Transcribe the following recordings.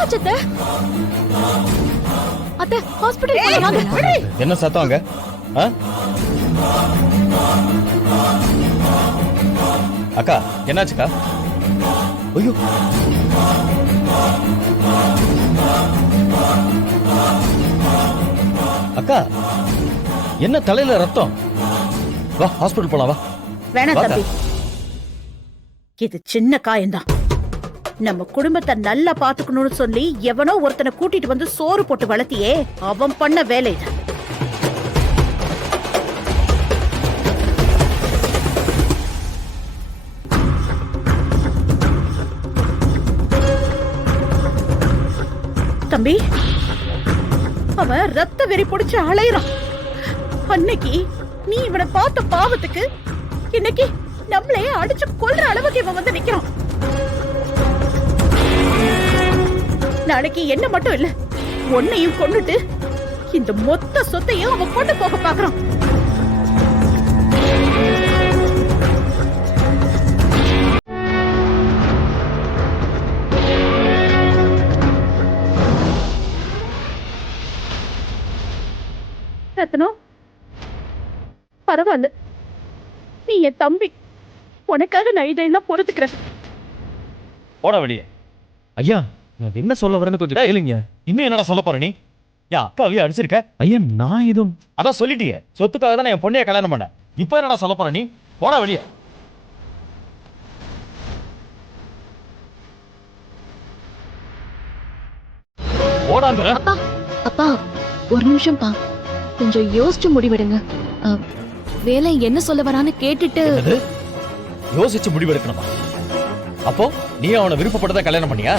என்னாச்சு அத்தை? அத்தை ஹாஸ்பிடல் போலாம் வாங்க. என்ன சத்தம் அங்க? அக்கா என்னாச்சுக்கா? ஐயோ அக்கா என்ன தலையில ரத்தம்? வா ஹாஸ்பிடல் போலாம் வா. வேணாம் தம்பி, இது சின்ன காயம்தான். நம்ம குடும்பத்தை நல்லா பாத்துக்கணும்னு சொல்லி எவனோ ஒருத்தனை கூட்டிட்டு வந்து சோறு போட்டு வளர்த்தியே, அவன் பண்ண வேலை இது. தம்பி, அவன் ரத்த வெறி பிடிச்சு அலையறான். அன்னைக்கு நீ இவனை பார்த்த பாவத்துக்கு இன்னைக்கு நம்மளே அடிச்சு கொல்ற அளவுக்கு இவன் வந்து நிக்கிறான். நாளைக்கு என்ன மட்டும் இல்ல, உன்னையும் கொன்னுட்டு இந்த மொத்த சொத்தையும் அவன் கொண்டு போக பாக்குறான். ரத்னம், பரவாயில்ல, நீ என் தம்பி, உனக்காக நான் இதையெல்லாம் பொறுத்துக்கிறேன். போட வெளியே. ஐயா என்ன சொல்ல வரேன்னு கொஞ்சம் கேளுங்க. இன்னும் என்னடா சொல்ல போற நீ? யா அக்காவையே அடிச்சிருக்க. ஐயா நான் இதுவும் அதான் சொல்லிட்டியே, சொத்துக்காக தான் என் பொண்ணைய கல்யாணம் பண்ண. இப்ப என்னடா சொல்ல போற நீ? போட வெளியே. போடாங்க. அப்பா அப்பா ஒரு நிமிஷம் பா, கொஞ்சம் யோசிச்சு முடிவெடுங்க. வேலை என்ன சொல்ல வரான்னு கேட்டுட்டு. யோசிச்சு முடிவெடுக்கணுமா? அப்போ நீ அவனை விருப்பப்பட்டதை கல்யாணம் பண்ணியா?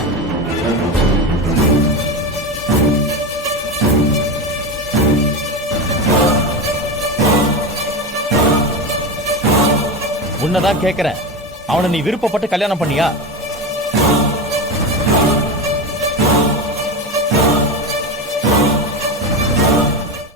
உன்னதான் கேக்குறேன், அவனை நீ விருப்பப்பட்டு கல்யாணம் பண்ணியா?